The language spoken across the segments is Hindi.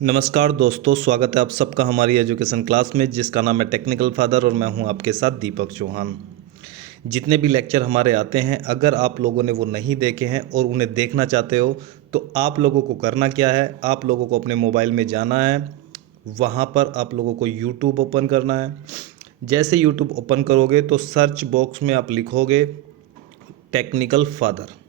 नमस्कार दोस्तों, स्वागत है आप सबका हमारी एजुकेशन क्लास में जिसका नाम है टेक्निकल फादर और मैं हूं आपके साथ दीपक चौहान। जितने भी लेक्चर हमारे आते हैं, अगर आप लोगों ने वो नहीं देखे हैं और उन्हें देखना चाहते हो तो आप लोगों को करना क्या है, आप लोगों को अपने मोबाइल में जाना है। वहाँ पर आप लोगों को यूट्यूब ओपन करना है। जैसे यूट्यूब ओपन करोगे तो सर्च बॉक्स में आप लिखोगे टेक्निकल फादर।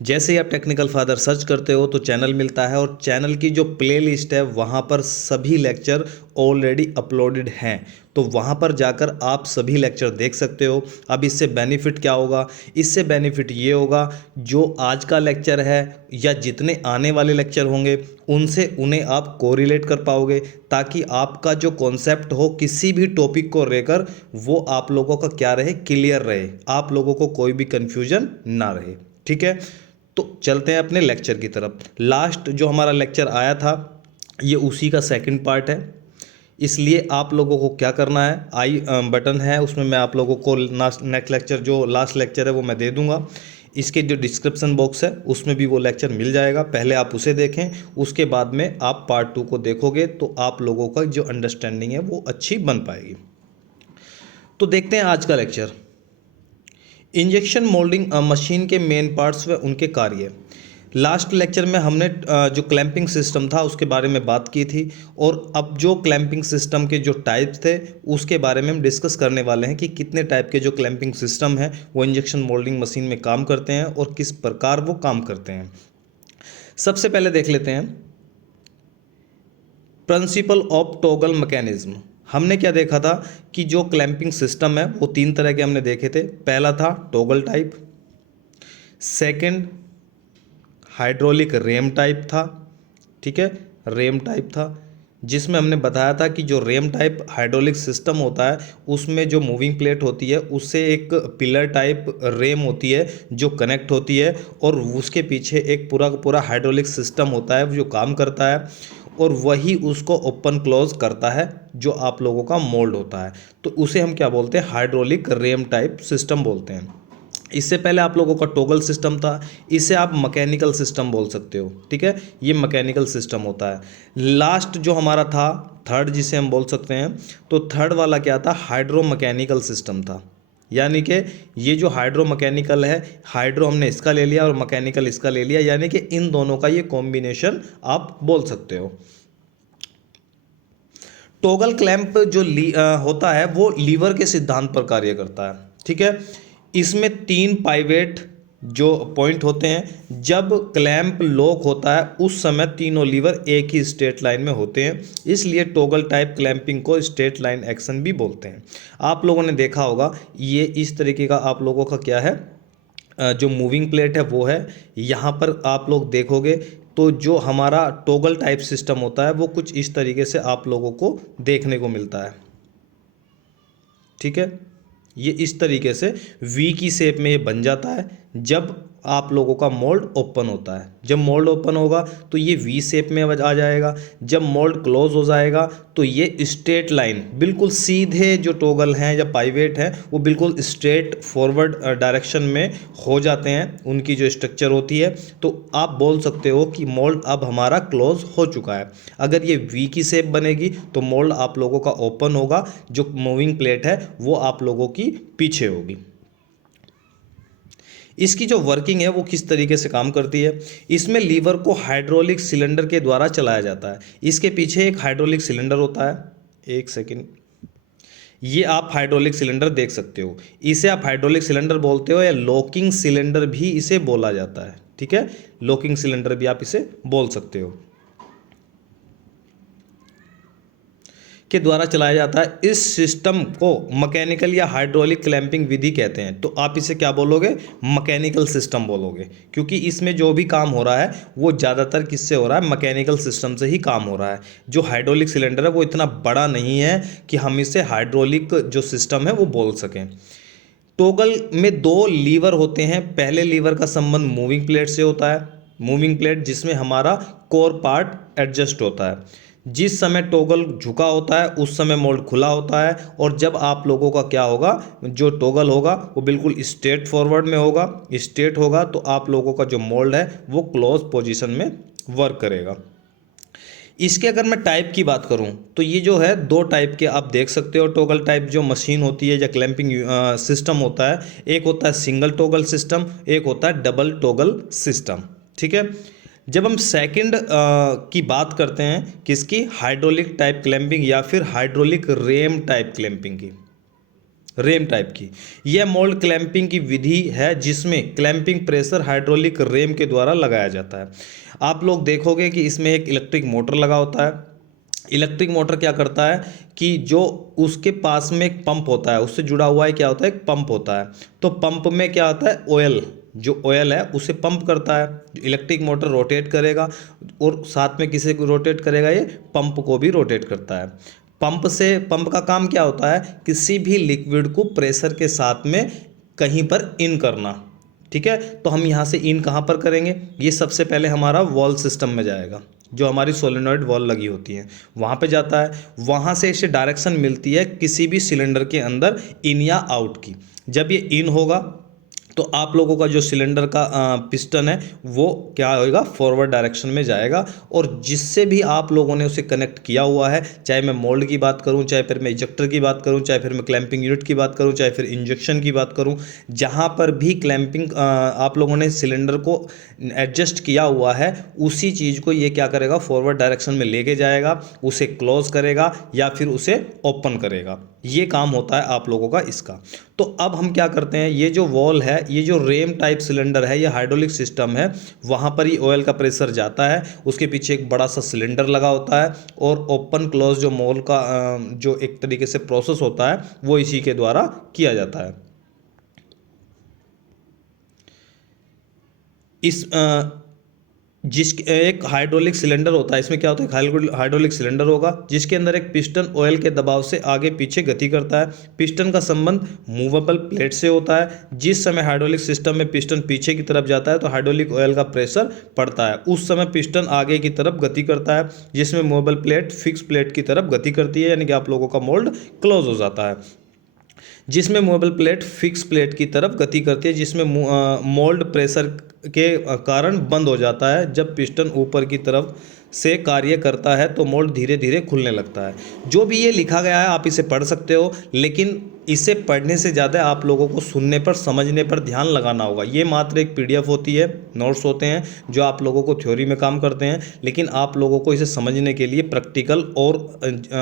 जैसे ही आप टेक्निकल फादर सर्च करते हो तो चैनल मिलता है और चैनल की जो प्लेलिस्ट है वहाँ पर सभी लेक्चर ऑलरेडी अपलोडेड हैं। तो वहाँ पर जाकर आप सभी लेक्चर देख सकते हो। अब इससे बेनिफिट क्या होगा? इससे बेनिफिट ये होगा, जो आज का लेक्चर है या जितने आने वाले लेक्चर होंगे उनसे उन्हें आप कोरिलेट कर पाओगे, ताकि आपका जो कॉन्सेप्ट हो किसी भी टॉपिक को लेकर वो आप लोगों का क्या रहे, क्लियर रहे, आप लोगों को कोई भी कन्फ्यूजन ना रहे। ठीक है, तो चलते हैं अपने लेक्चर की तरफ। लास्ट जो हमारा लेक्चर आया था ये उसी का सेकंड पार्ट है, इसलिए आप लोगों को क्या करना है, आई बटन है उसमें मैं आप लोगों को नेक्स्ट लेक्चर जो लास्ट लेक्चर है वो मैं दे दूंगा। इसके जो डिस्क्रिप्शन बॉक्स है उसमें भी वो लेक्चर मिल जाएगा, पहले आप उसे देखें, उसके बाद में आप पार्ट 2 को देखोगे तो आप लोगों का जो अंडरस्टैंडिंग है वो अच्छी बन पाएगी। तो देखते हैं आज का लेक्चर। इंजेक्शन मोल्डिंग मशीन के मेन पार्ट्स व उनके कार्य। लास्ट लेक्चर में हमने जो क्लैंपिंग सिस्टम था उसके बारे में बात की थी, और अब जो क्लैंपिंग सिस्टम के जो टाइप्स थे उसके बारे में हम डिस्कस करने वाले हैं कि कितने टाइप के जो क्लैंपिंग सिस्टम है वो इंजेक्शन मोल्डिंग मशीन में काम करते हैं और किस प्रकार वो काम करते हैं। सबसे पहले देख लेते हैं प्रिंसिपल ऑफ टॉगल मैकेनिज्म। हमने क्या देखा था कि जो क्लैंपिंग सिस्टम है वो तीन तरह के हमने देखे थे। पहला था toggle type, second hydraulic ram type था, ठीक है, रेम टाइप था, जिसमें हमने बताया था कि जो रेम टाइप हाइड्रोलिक सिस्टम होता है उसमें जो मूविंग प्लेट होती है उससे एक पिलर टाइप रेम होती है जो कनेक्ट होती है, और उसके पीछे एक पूरा का पूरा हाइड्रोलिक सिस्टम होता है जो काम करता है, और वही उसको ओपन क्लोज करता है जो आप लोगों का मोल्ड होता है। तो उसे हम क्या बोलते हैं, हाइड्रोलिक रेम टाइप सिस्टम बोलते हैं। इससे पहले आप लोगों का टॉगल सिस्टम था, इसे आप मैकेनिकल सिस्टम बोल सकते हो, ठीक है, ये मैकेनिकल सिस्टम होता है। लास्ट जो हमारा था थर्ड, जिसे हम बोल सकते हैं, तो थर्ड वाला क्या था, हाइड्रो मैकेनिकल सिस्टम था। यानी कि ये जो हाइड्रो मैकेनिकल है, हाइड्रो हमने इसका ले लिया और मैकेनिकल इसका ले लिया, यानी कि इन दोनों का ये कॉम्बिनेशन आप बोल सकते हो। टॉगल क्लैंप जो होता है वो लीवर के सिद्धांत पर कार्य करता है, ठीक है। इसमें तीन पाइवेट जो पॉइंट होते हैं, जब क्लैंप लॉक होता है उस समय तीनों लीवर एक ही स्ट्रेट लाइन में होते हैं, इसलिए टॉगल टाइप क्लैंपिंग को स्ट्रेट लाइन एक्शन भी बोलते हैं। आप लोगों ने देखा होगा ये इस तरीके का आप लोगों का क्या है, जो मूविंग प्लेट है वो है। यहाँ पर आप लोग देखोगे तो जो हमारा टॉगल टाइप सिस्टम होता है वो कुछ इस तरीके से आप लोगों को देखने को मिलता है, ठीक है। ये इस तरीके से वी की शेप में ये बन जाता है जब आप लोगों का मोल्ड ओपन होता है। जब मोल्ड ओपन होगा तो ये वी शेप में आ जाएगा, जब मोल्ड क्लोज हो जाएगा तो ये स्ट्रेट लाइन बिल्कुल सीधे, जो टॉगल हैं या पाइवेट हैं वो बिल्कुल स्ट्रेट फॉरवर्ड डायरेक्शन में हो जाते हैं, उनकी जो स्ट्रक्चर होती है। तो आप बोल सकते हो कि मोल्ड अब हमारा क्लोज हो चुका है। अगर ये वी की शेप बनेगी तो मोल्ड आप लोगों का ओपन होगा, जो मूविंग प्लेट है वो आप लोगों की पीछे होगी। इसकी जो वर्किंग है वो किस तरीके से काम करती है, इसमें लीवर को हाइड्रोलिक सिलेंडर के द्वारा चलाया जाता है। इसके पीछे एक हाइड्रोलिक सिलेंडर होता है, एक सेकेंड, ये आप हाइड्रोलिक सिलेंडर देख सकते हो, इसे आप हाइड्रोलिक सिलेंडर बोलते हो या लॉकिंग सिलेंडर भी इसे बोला जाता है, ठीक है, लॉकिंग सिलेंडर भी आप इसे बोल सकते हो, के द्वारा चलाया जाता है। इस सिस्टम को मैकेनिकल या हाइड्रोलिक क्लैंपिंग विधि कहते हैं। तो आप इसे क्या बोलोगे, मैकेनिकल सिस्टम बोलोगे, क्योंकि इसमें जो भी काम हो रहा है वो ज़्यादातर किससे हो रहा है, मैकेनिकल सिस्टम से ही काम हो रहा है। जो हाइड्रोलिक सिलेंडर है वो इतना बड़ा नहीं है कि हम इसे हाइड्रोलिक जो सिस्टम है वो बोल सकें। टॉगल में दो लीवर होते हैं। पहले लीवर का संबंध मूविंग प्लेट से होता है, मूविंग प्लेट जिसमें हमारा कोर पार्ट एडजस्ट होता है। जिस समय टॉगल झुका होता है उस समय मोल्ड खुला होता है, और जब आप लोगों का क्या होगा, जो टॉगल होगा वो बिल्कुल स्ट्रेट फॉरवर्ड में होगा, स्ट्रेट होगा, तो आप लोगों का जो मोल्ड है वो क्लोज पोजीशन में वर्क करेगा। इसके अगर मैं टाइप की बात करूं तो ये जो है दो टाइप के आप देख सकते हो टॉगल टाइप जो मशीन होती है या क्लैंपिंग सिस्टम होता है। एक होता है सिंगल टॉगल सिस्टम, एक होता है डबल टॉगल सिस्टम। ठीक है, जब हम सेकंड की बात करते हैं किसकी, हाइड्रोलिक टाइप क्लैंपिंग या फिर हाइड्रोलिक रेम टाइप क्लैंपिंग की, रेम टाइप की, यह मोल्ड क्लैंपिंग की विधि है जिसमें क्लैंपिंग प्रेशर हाइड्रोलिक रेम के द्वारा लगाया जाता है। आप लोग देखोगे कि इसमें एक इलेक्ट्रिक मोटर लगा होता है। इलेक्ट्रिक मोटर क्या करता है कि जो उसके पास में एक पंप होता है, उससे जुड़ा हुआ है क्या होता है, एक पंप होता है। तो पंप में क्या होता है, ऑयल, जो ऑयल है उसे पंप करता है। जो इलेक्ट्रिक मोटर रोटेट करेगा और साथ में किसे को रोटेट करेगा, ये पंप को भी रोटेट करता है। पंप का काम क्या होता है, किसी भी लिक्विड को प्रेशर के साथ में कहीं पर इन करना। ठीक है, तो हम यहाँ से इन कहाँ पर करेंगे, ये सबसे पहले हमारा वॉल्व सिस्टम में जाएगा, जो हमारी सोलेनॉइड वॉल्व लगी होती है वहाँ पे जाता है। वहाँ से इसे डायरेक्शन मिलती है किसी भी सिलेंडर के अंदर इन या आउट की। जब ये इन होगा तो आप लोगों का जो सिलेंडर का पिस्टन है वो क्या होगा, फॉरवर्ड डायरेक्शन में जाएगा। और जिससे भी आप लोगों ने उसे कनेक्ट किया हुआ है, चाहे मैं मोल्ड की बात करूं, चाहे फिर मैं इजेक्टर की बात करूं, चाहे फिर मैं क्लैंपिंग यूनिट की बात करूं, चाहे फिर इंजेक्शन की बात करूं, जहां पर भी क्लैंपिंग आप लोगों ने सिलेंडर को एडजस्ट किया हुआ है, उसी चीज़ को ये क्या करेगा, फॉरवर्ड डायरेक्शन में लेके जाएगा, उसे क्लोज करेगा या फिर उसे ओपन करेगा। ये काम होता है आप लोगों का इसका। तो अब हम क्या करते हैं, ये जो वॉल है, ये जो रेम टाइप सिलेंडर है, ये हाइड्रोलिक सिस्टम है, वहाँ पर ही ऑयल का प्रेशर जाता है, उसके पीछे एक बड़ा सा सिलेंडर लगा होता है और ओपन क्लोज जो मोल का जो एक तरीके से प्रोसेस होता है वो इसी के द्वारा किया जाता है। इस जिस एक हाइड्रोलिक सिलेंडर होता है, इसमें क्या होता है, हाइड्रोलिक सिलेंडर होगा जिसके अंदर एक पिस्टन ऑयल के दबाव से आगे पीछे गति करता है। पिस्टन का संबंध मूवेबल प्लेट से होता है। जिस समय हाइड्रोलिक सिस्टम में पिस्टन पीछे की तरफ जाता है तो हाइड्रोलिक ऑयल का प्रेशर पड़ता है, उस समय पिस्टन आगे की तरफ गति करता है, जिसमें मूवेबल प्लेट फिक्स प्लेट की तरफ गति करती है, यानी कि आप लोगों का मोल्ड क्लोज हो जाता है। जिसमें मूवेबल प्लेट फिक्स प्लेट की तरफ गति करती है, जिसमें मोल्ड प्रेशर के कारण बंद हो जाता है। जब पिस्टन ऊपर की तरफ से कार्य करता है तो मोल्ड धीरे धीरे खुलने लगता है। जो भी ये लिखा गया है आप इसे पढ़ सकते हो, लेकिन इसे पढ़ने से ज़्यादा आप लोगों को सुनने पर, समझने पर ध्यान लगाना होगा। ये मात्र एक पीडीएफ होती है, नोट्स होते हैं जो आप लोगों को थ्योरी में काम करते हैं, लेकिन आप लोगों को इसे समझने के लिए प्रैक्टिकल और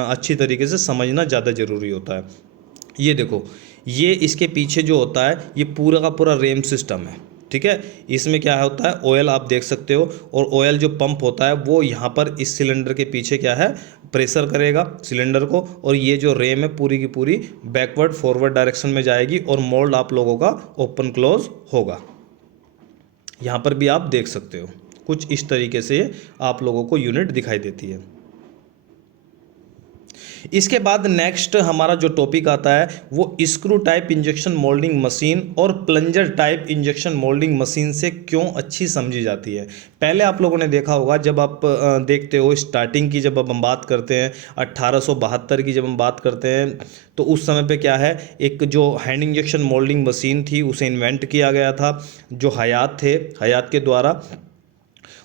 अच्छी तरीके से समझना ज़्यादा ज़रूरी होता है। ये देखो, ये इसके पीछे जो होता है ये पूरा का पूरा रेम सिस्टम है। ठीक है, इसमें क्या होता है, ऑयल आप देख सकते हो, और ऑयल जो पंप होता है वो यहाँ पर इस सिलेंडर के पीछे क्या है, प्रेशर करेगा सिलेंडर को, और ये जो रेम है पूरी की पूरी बैकवर्ड फॉरवर्ड डायरेक्शन में जाएगी और मोल्ड आप लोगों का ओपन क्लोज होगा। यहाँ पर भी आप देख सकते हो कुछ इस तरीके से आप लोगों को यूनिट दिखाई देती है। इसके बाद नेक्स्ट हमारा जो टॉपिक आता है वो screw type injection moulding machine और plunger type injection moulding machine से क्यों अच्छी समझी जाती है। पहले आप लोगों ने देखा होगा, जब आप देखते हो स्टार्टिंग की, जब हम बात करते हैं 1872 की, जब हम बात करते हैं तो उस समय पे क्या है, एक जो हैंड इंजेक्शन मोल्डिंग मशीन थी उसे इन्वेंट किया गया था, जो हयात थे, हयात के द्वारा।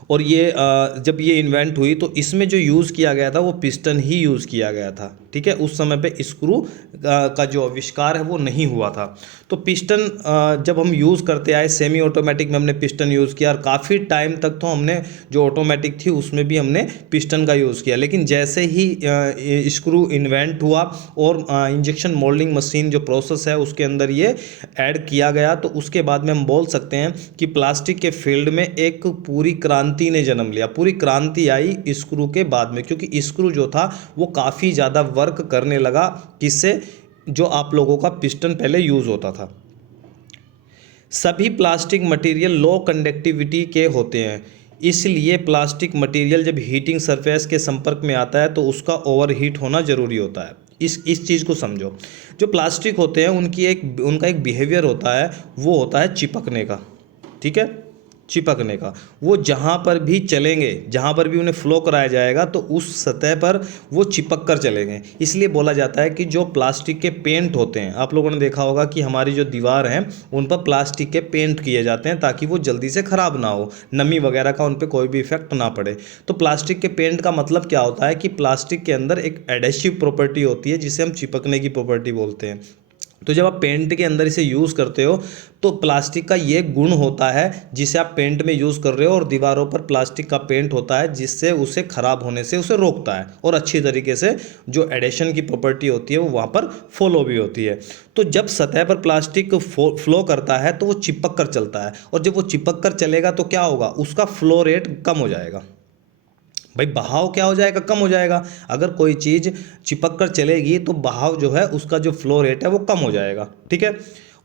और ये जब ये इन्वेंट हुई तो इसमें जो यूज़ किया गया था वो पिस्टन ही यूज़ किया गया था। ठीक है, उस समय पे स्क्रू का जो आविष्कार है वो नहीं हुआ था। तो पिस्टन जब हम यूज़ करते आए, सेमी ऑटोमेटिक में हमने पिस्टन यूज़ किया, और काफ़ी टाइम तक तो हमने जो ऑटोमेटिक थी उसमें भी हमने पिस्टन का यूज़ किया। लेकिन जैसे ही स्क्रू इन्वेंट हुआ और इंजेक्शन मोल्डिंग मशीन जो प्रोसेस है उसके अंदर ये ऐड किया गया, तो उसके बाद में हम बोल सकते हैं कि प्लास्टिक के फील्ड में एक पूरी क्रांति ने जन्म लिया। पूरी क्रांति आई स्क्रू के बाद में, क्योंकि स्क्रू जो था वो काफ़ी ज़्यादा वर्क करने लगा, किससे, जो आप लोगों का पिस्टन पहले यूज़ होता था। सभी प्लास्टिक मटेरियल लो कंडक्टिविटी के होते हैं, इसलिए प्लास्टिक मटेरियल जब हीटिंग सरफेस के संपर्क में आता है तो उसका ओवरहीट होना ज़रूरी होता है। इस चीज़ को समझो। जो प्लास्टिक होते हैं उनका एक बिहेवियर होता है, वो होता है चिपकने का। ठीक है, चिपकने का। वो जहाँ पर भी चलेंगे, जहाँ पर भी उन्हें फ्लो कराया जाएगा तो उस सतह पर वो चिपक कर चलेंगे। इसलिए बोला जाता है कि जो प्लास्टिक के पेंट होते हैं, आप लोगों ने देखा होगा कि हमारी जो दीवार हैं उन पर प्लास्टिक के पेंट किए जाते हैं ताकि वो जल्दी से ख़राब ना हो, नमी वगैरह का उन पर कोई भी इफेक्ट ना पड़े। तो प्लास्टिक के पेंट का मतलब क्या होता है कि प्लास्टिक के अंदर एक एडेसिव प्रॉपर्टी होती है जिसे हम चिपकने की प्रॉपर्टी बोलते हैं। तो जब आप पेंट के अंदर इसे यूज़ करते हो तो प्लास्टिक का ये गुण होता है जिसे आप पेंट में यूज़ कर रहे हो, और दीवारों पर प्लास्टिक का पेंट होता है जिससे उसे ख़राब होने से उसे रोकता है, और अच्छी तरीके से जो एडेशन की प्रॉपर्टी होती है वो वहाँ पर फॉलो भी होती है। तो जब सतह पर प्लास्टिक फ्लो करता है तो वो चिपक कर चलता है, और जब वो चिपक कर चलेगा तो क्या होगा, उसका फ्लो रेट कम हो जाएगा। भाई बहाव क्या हो जाएगा, कम हो जाएगा। अगर कोई चीज़ चिपक कर चलेगी तो बहाव जो है उसका जो फ्लो रेट है वो कम हो जाएगा, ठीक है।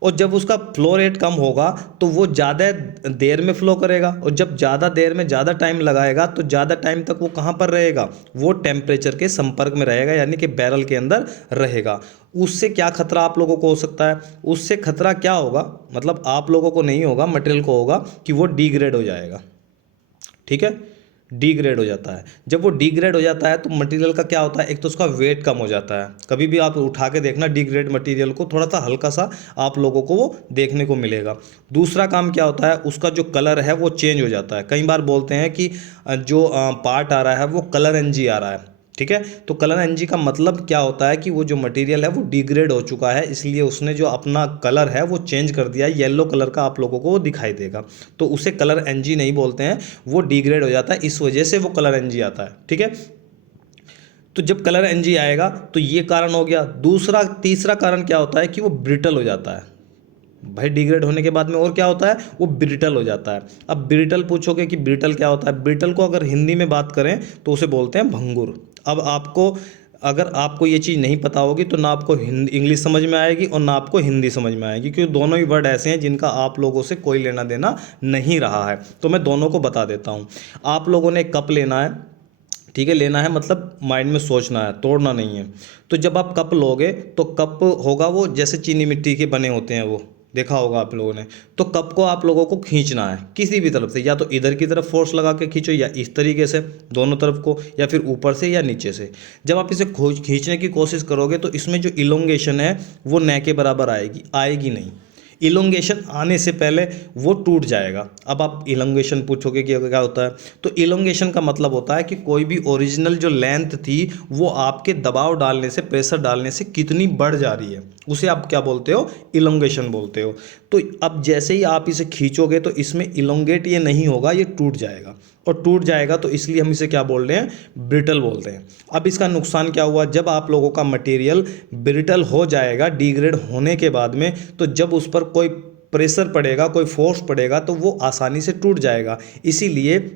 और जब उसका फ्लो रेट कम होगा तो वो ज़्यादा देर में फ्लो करेगा, और जब ज़्यादा देर में ज़्यादा टाइम लगाएगा तो ज़्यादा टाइम तक वो कहाँ पर रहेगा, वो टेम्परेचर के संपर्क में रहेगा, यानी कि बैरल के अंदर रहेगा। उससे क्या खतरा आप लोगों को हो सकता है, उससे खतरा क्या होगा, मतलब आप लोगों को नहीं होगा, मटेरियल को होगा कि वो डिग्रेड हो जाएगा, ठीक है। डिग्रेड हो जाता है। जब वो डिग्रेड हो जाता है तो मटेरियल का क्या होता है, एक तो उसका वेट कम हो जाता है। कभी भी आप उठा के देखना डिग्रेड मटेरियल को, थोड़ा सा हल्का सा आप लोगों को वो देखने को मिलेगा। दूसरा काम क्या होता है, उसका जो कलर है वो चेंज हो जाता है। कई बार बोलते हैं कि जो पार्ट आ रहा है वो कलर एनजी आ रहा है, ठीक है। तो कलर एनजी का मतलब क्या होता है कि वो जो मटेरियल है वो डिग्रेड हो चुका है, इसलिए उसने जो अपना कलर है वो चेंज कर दिया है, येलो कलर का आप लोगों को वो दिखाई देगा। तो उसे कलर एनजी नहीं बोलते हैं, वो डिग्रेड हो जाता है, इस वजह से वो कलर एनजी आता है, ठीक है। तो जब कलर एनजी आएगा तो ये कारण हो गया। दूसरा तीसरा कारण क्या होता है कि वो ब्रिटल हो जाता है। भाई डिग्रेड होने के बाद में और क्या होता है, वो ब्रिटल हो जाता है। अब ब्रिटल पूछोगे कि ब्रिटल क्या होता है, ब्रिटल को अगर हिंदी में बात करें तो उसे बोलते हैं भंगुर। अब आपको, अगर आपको ये चीज़ नहीं पता होगी तो ना आपको इंग्लिश समझ में आएगी और ना आपको हिंदी समझ में आएगी, क्योंकि दोनों ही वर्ड ऐसे हैं जिनका आप लोगों से कोई लेना देना नहीं रहा है। तो मैं दोनों को बता देता हूँ। आप लोगों ने एक कप लेना है, ठीक है, लेना है मतलब माइंड में सोचना है, तोड़ना नहीं है। तो जब आप कप लोगे तो कप होगा वो जैसे चीनी मिट्टी के बने होते हैं, वो देखा होगा आप लोगों ने। तो कप को आप लोगों को खींचना है किसी भी तरफ से, या तो इधर की तरफ फोर्स लगा के खींचो या इस तरीके से दोनों तरफ को, या फिर ऊपर से या नीचे से। जब आप इसे खींचने की कोशिश करोगे तो इसमें जो इलोंगेशन है वो न के बराबर आएगी, आएगी नहीं। इलोंगेशन आने से पहले वो टूट जाएगा। अब आप इलोंगेशन पूछोगे कि क्या होता है, तो इलोंगेशन का मतलब होता है कि कोई भी ओरिजिनल जो लेंथ थी वो आपके दबाव डालने से, प्रेशर डालने से कितनी बढ़ जा रही है, उसे आप क्या बोलते हो, इलोंगेशन बोलते हो। तो अब जैसे ही आप इसे खींचोगे तो इसमें इलोंगेट ये नहीं होगा, ये टूट जाएगा, और टूट जाएगा तो इसलिए हम इसे क्या बोल रहे हैं, ब्रिटल बोलते हैं। अब इसका नुकसान क्या हुआ, जब आप लोगों का मटेरियल ब्रिटल हो जाएगा डिग्रेड होने के बाद में, तो जब उस पर कोई प्रेशर पड़ेगा, कोई फोर्स पड़ेगा तो वो आसानी से टूट जाएगा। इसीलिए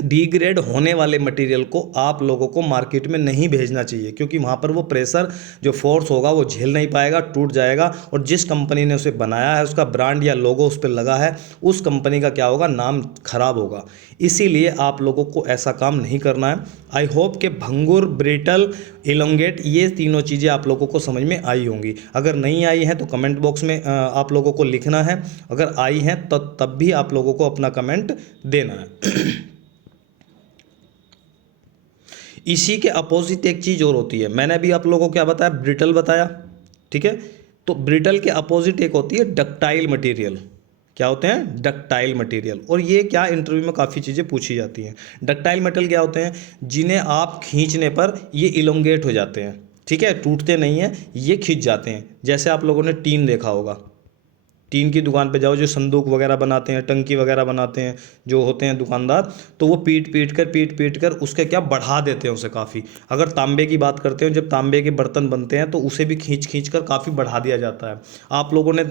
डिग्रेड होने वाले मटेरियल को आप लोगों को मार्केट में नहीं भेजना चाहिए, क्योंकि वहाँ पर वो प्रेशर जो फोर्स होगा वो झेल नहीं पाएगा, टूट जाएगा, और जिस कंपनी ने उसे बनाया है, उसका ब्रांड या लोगो उस पर लगा है, उस कंपनी का क्या होगा, नाम खराब होगा। इसीलिए आप लोगों को ऐसा काम नहीं करना है। आई होप कि भंगुर, ब्रिटल, इलोंगेट, ये तीनों चीज़ें आप लोगों को समझ में आई होंगी। अगर नहीं आई हैं तो कमेंट बॉक्स में आप लोगों को लिखना है, अगर आई हैं तो तब भी आप लोगों को अपना कमेंट देना है। इसी के अपोजिट एक चीज़ और होती है, मैंने अभी आप लोगों को क्या बताया, ब्रिटल बताया, ठीक है। तो ब्रिटल के अपोजिट एक होती है डक्टाइल मटेरियल। क्या होते हैं, डक्टाइल मटेरियल। और ये क्या इंटरव्यू में काफ़ी चीज़ें पूछी जाती हैं। डक्टाइल मटेरियल क्या होते हैं, जिन्हें आप खींचने पर ये इलोंगेट हो जाते हैं, ठीक है, टूटते नहीं हैं, ये खींच जाते हैं। जैसे आप लोगों ने टीन देखा होगा, टीन की दुकान पे जाओ, जो संदूक वगैरह बनाते हैं, टंकी वगैरह बनाते हैं, जो होते हैं दुकानदार, तो वो पीट कर उसके क्या बढ़ा देते हैं उसे काफ़ी। अगर तांबे की बात करते हो, जब तांबे के बर्तन बनते हैं तो उसे भी खींच कर काफ़ी बढ़ा दिया जाता है। आप लोगों ने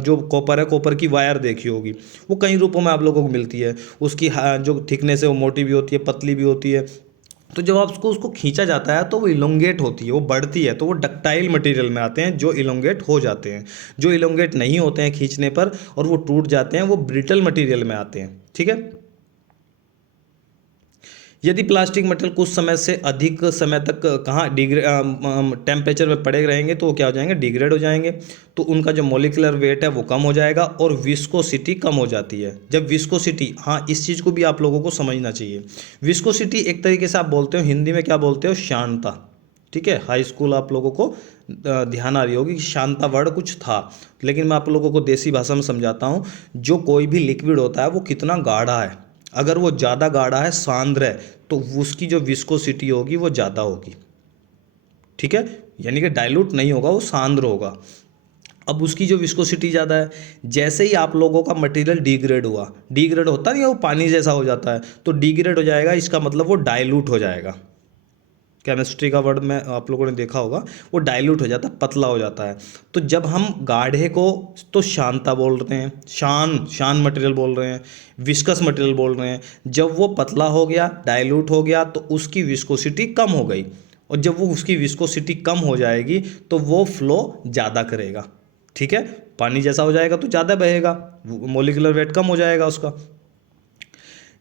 जो कॉपर है, कॉपर की वायर देखी होगी, वो कई रूपों में आप लोगों को मिलती है। उसकी जो थिकनेस है वो मोटी भी होती है, पतली भी होती है। तो जब आप उसको खींचा जाता है तो वो इलोंगेट होती है, वो बढ़ती है, तो वो डक्टाइल मटेरियल में आते हैं जो इलोंगेट हो जाते हैं। जो इलोंगेट नहीं होते हैं खींचने पर और वो टूट जाते हैं, वो ब्रिटल मटेरियल में आते हैं, ठीक है। यदि प्लास्टिक मटेरियल कुछ समय से अधिक समय तक कहाँ टेम्परेचर में पड़े रहेंगे तो वो क्या हो जाएंगे, डिग्रेड हो जाएंगे। तो उनका जो मोलिकुलर वेट है वो कम हो जाएगा और विस्कोसिटी कम हो जाती है। जब विस्कोसिटी, हाँ इस चीज़ को भी आप लोगों को समझना चाहिए। विस्कोसिटी एक तरीके से आप बोलते हो, हिंदी में क्या बोलते हो, शांता। ठीक है, हाई स्कूल आप लोगों को ध्यान आ रही होगी कि शांता वर्ड कुछ था, लेकिन मैं आप लोगों को देसी भाषा में समझाता हूँ। जो कोई भी लिक्विड होता है वो कितना गाढ़ा है, अगर वो ज़्यादा गाढ़ा है, सांद्र है, तो उसकी जो विस्कोसिटी होगी वो ज़्यादा होगी। ठीक है, यानी कि डाइल्यूट नहीं होगा, वो सांद्र होगा। अब उसकी जो विस्कोसिटी ज़्यादा है, जैसे ही आप लोगों का मटेरियल डिग्रेड हुआ, डिग्रेड होता नहीं है वो पानी जैसा हो जाता है, तो डिग्रेड हो जाएगा, इसका मतलब वो डाइल्यूट हो जाएगा। केमिस्ट्री का वर्ड में आप लोगों ने देखा होगा, वो डाइल्यूट हो जाता है, पतला हो जाता है। तो जब हम गाढ़े को तो शांता बोल रहे हैं, शान मटेरियल बोल रहे हैं, विस्कस मटेरियल बोल रहे हैं। जब वो पतला हो गया, डाइल्यूट हो गया, तो उसकी विस्कोसिटी कम हो गई, और जब वो उसकी विस्कोसिटी कम हो जाएगी तो वो फ्लो ज़्यादा करेगा। ठीक है, पानी जैसा हो जाएगा तो ज़्यादा बहेगा, मोलिकुलर वेट कम हो जाएगा उसका।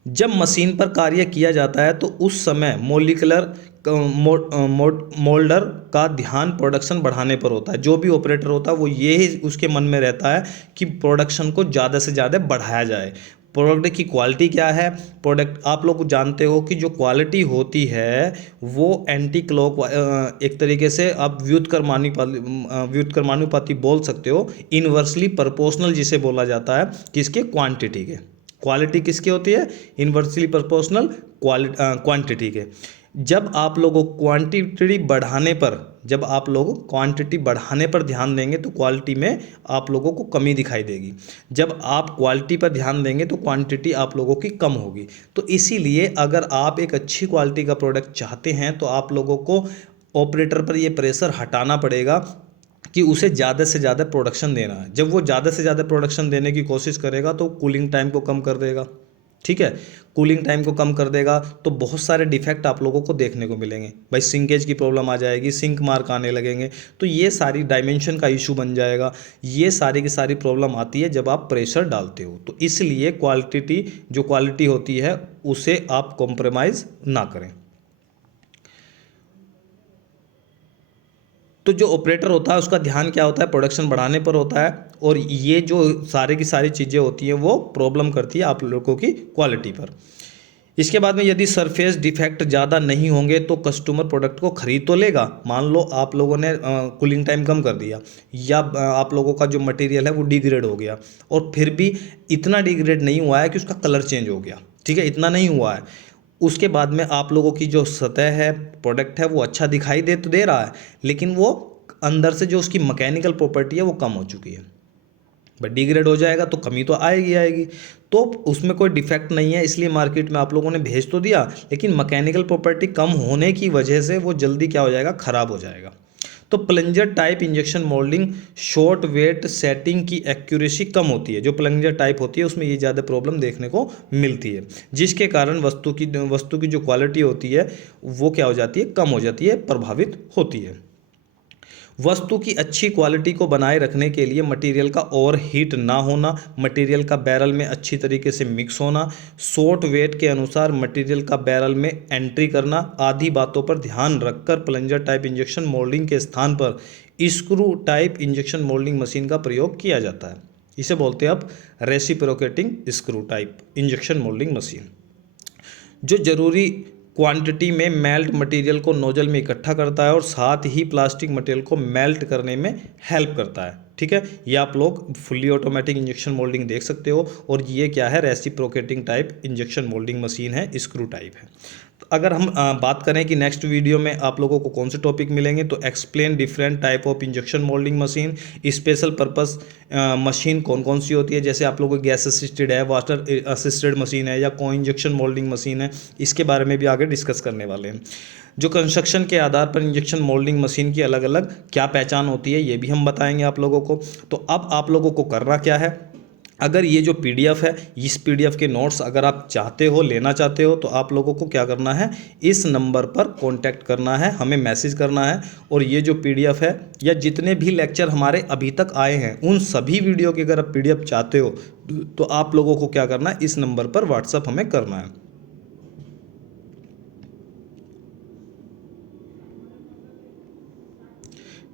जब मशीन पर कार्य किया जाता है तो उस समय मोलिकुलर मोल्डर का ध्यान प्रोडक्शन बढ़ाने पर होता है। जो भी ऑपरेटर होता है वो ये ही उसके मन में रहता है कि प्रोडक्शन को ज़्यादा से ज़्यादा बढ़ाया जाए। प्रोडक्ट की क्वालिटी क्या है, प्रोडक्ट आप लोग जानते हो कि जो क्वालिटी होती है वो एंटी क्लॉक, एक तरीके से आप व्युत्क्रमानुपाती बोल सकते हो, इन्वर्सली प्रोपोर्शनल जिसे बोला जाता है, किसके, क्वांटिटी के। क्वालिटी किसकी होती है, इन्वर्सली प्रोपोर्शनल क्वांटिटी के। जब आप लोगों क्वांटिटी बढ़ाने पर ध्यान देंगे तो क्वालिटी में आप लोगों को कमी दिखाई देगी। जब आप क्वालिटी पर ध्यान देंगे तो क्वांटिटी आप लोगों की कम होगी। तो इसीलिए अगर आप एक अच्छी क्वालिटी का प्रोडक्ट चाहते हैं तो आप लोगों को ऑपरेटर पर ये प्रेशर हटाना पड़ेगा कि उसे ज़्यादा से ज़्यादा प्रोडक्शन देना है। जब वो ज़्यादा से ज़्यादा प्रोडक्शन देने की कोशिश करेगा तो कूलिंग टाइम को कम कर देगा। ठीक है, कूलिंग टाइम को कम कर देगा तो बहुत सारे डिफेक्ट आप लोगों को देखने को मिलेंगे। भाई सिंकेज की प्रॉब्लम आ जाएगी, सिंक मार्क आने लगेंगे, तो ये सारी डायमेंशन का इशू बन जाएगा। ये सारी की सारी प्रॉब्लम आती है जब आप प्रेशर डालते हो। तो इसलिए क्वालिटी होती है उसे आप कॉम्प्रोमाइज़ ना करें। तो जो ऑपरेटर होता है उसका ध्यान क्या होता है, प्रोडक्शन बढ़ाने पर होता है, और ये जो सारे की सारी चीज़ें होती हैं वो प्रॉब्लम करती है आप लोगों की क्वालिटी पर। इसके बाद में यदि सरफेस डिफेक्ट ज़्यादा नहीं होंगे तो कस्टमर प्रोडक्ट को खरीद तो लेगा। मान लो आप लोगों ने कूलिंग टाइम कम कर दिया, या आप लोगों का जो मटेरियल है वो डिग्रेड हो गया, और फिर भी इतना डिग्रेड नहीं हुआ है कि उसका कलर चेंज हो गया, ठीक है, इतना नहीं हुआ है। उसके बाद में आप लोगों की जो सतह है, प्रोडक्ट है, वो अच्छा दिखाई दे रहा है, लेकिन वो अंदर से जो उसकी मैकेनिकल प्रॉपर्टी है वो कम हो चुकी है। बट डिग्रेड हो जाएगा तो कमी तो आएगी। तो उसमें कोई डिफेक्ट नहीं है, इसलिए मार्केट में आप लोगों ने भेज तो दिया, लेकिन मैकेनिकल प्रॉपर्टी कम होने की वजह से वो जल्दी क्या हो जाएगा, ख़राब हो जाएगा। तो plunger type injection moulding shot weight setting की एक्यूरेसी कम होती है। जो प्लंजर टाइप होती है उसमें ये ज़्यादा प्रॉब्लम देखने को मिलती है, जिसके कारण वस्तु की जो क्वालिटी होती है वो क्या हो जाती है, कम हो जाती है, प्रभावित होती है। वस्तु की अच्छी क्वालिटी को बनाए रखने के लिए मटेरियल का ओवर हीट ना होना, मटेरियल का बैरल में अच्छी तरीके से मिक्स होना, शॉर्ट वेट के अनुसार मटेरियल का बैरल में एंट्री करना आदि बातों पर ध्यान रखकर प्लंजर टाइप इंजेक्शन मोल्डिंग के स्थान पर screw type injection moulding machine का प्रयोग किया जाता है। इसे बोलते हैं अब reciprocating screw type injection moulding machine, जो जरूरी क्वांटिटी में मेल्ट मटेरियल को नोजल में इकट्ठा करता है और साथ ही प्लास्टिक मटेरियल को मेल्ट करने में हेल्प करता है। ठीक है, ये आप लोग फुल्ली ऑटोमेटिक इंजेक्शन मोल्डिंग देख सकते हो, और ये क्या है, reciprocating type injection moulding machine है, स्क्रू टाइप है। तो अगर हम बात करें कि नेक्स्ट वीडियो में आप लोगों को कौन से टॉपिक मिलेंगे, तो explain different type of injection moulding machine, special purpose machine कौन कौन सी होती है, जैसे आप लोगों को गैस असिस्टेड है, वाटर असिस्टेड मशीन है, या को इंजेक्शन मोल्डिंग मशीन है, इसके बारे में भी आगे डिस्कस करने वाले हैं। जो कंस्ट्रक्शन के आधार पर इंजेक्शन मोल्डिंग मशीन की अलग अलग क्या पहचान होती है ये भी हम बताएंगे आप लोगों को। तो अब आप लोगों को करना क्या है, अगर ये जो पीडीएफ है, इस पीडीएफ के नोट्स अगर आप चाहते हो, लेना चाहते हो, तो आप लोगों को क्या करना है, इस नंबर पर कांटेक्ट करना है, हमें मैसेज करना है, और ये जो पीडीएफ है या जितने भी लेक्चर हमारे अभी तक आए हैं उन सभी वीडियो की अगर आप पीडीएफ चाहते हो तो आप लोगों को क्या करना है, इस नंबर पर व्हाट्सअप हमें करना है।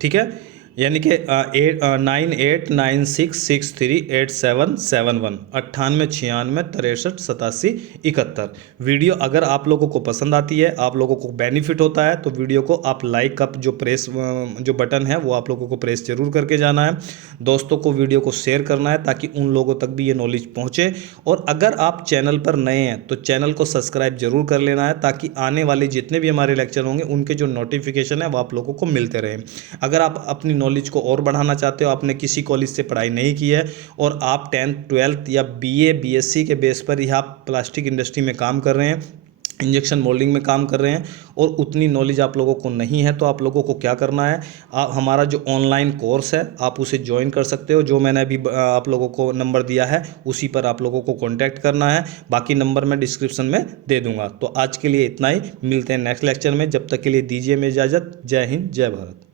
ठीक है, यानी कि 9896638771 9896638771। वीडियो अगर आप लोगों को पसंद आती है, आप लोगों को बेनिफिट होता है, तो वीडियो को आप लाइक का जो बटन है वो आप लोगों को प्रेस जरूर करके जाना है। दोस्तों को वीडियो को शेयर करना है ताकि उन लोगों तक भी ये नॉलेज पहुँचे। और अगर आप चैनल पर नए हैं तो चैनल को सब्सक्राइब जरूर कर लेना है ताकि आने वाले जितने भी हमारे लेक्चर होंगे उनके जो नोटिफिकेशन है वो आप लोगों को मिलते रहें। अगर आप अपनी नॉलेज को और बढ़ाना चाहते हो, आपने किसी कॉलेज से पढ़ाई नहीं की है और आप 10th 12th या बीए बीएससी के बेस पर ही आप प्लास्टिक इंडस्ट्री में काम कर रहे हैं, इंजेक्शन मोल्डिंग में काम कर रहे हैं और उतनी नॉलेज आप लोगों को नहीं है, तो आप लोगों को क्या करना है, हमारा जो ऑनलाइन कोर्स है आप उसे ज्वाइन कर सकते हो। जो मैंने अभी आप लोगों को नंबर दिया है उसी पर आप लोगों को कॉन्टैक्ट करना है, बाकी नंबर मैं डिस्क्रिप्शन में दे दूंगा। तो आज के लिए इतना ही, मिलते हैं नेक्स्ट लेक्चर में, जब तक के लिए दीजिए मैं इजाज़त। जय हिंद, जय भारत।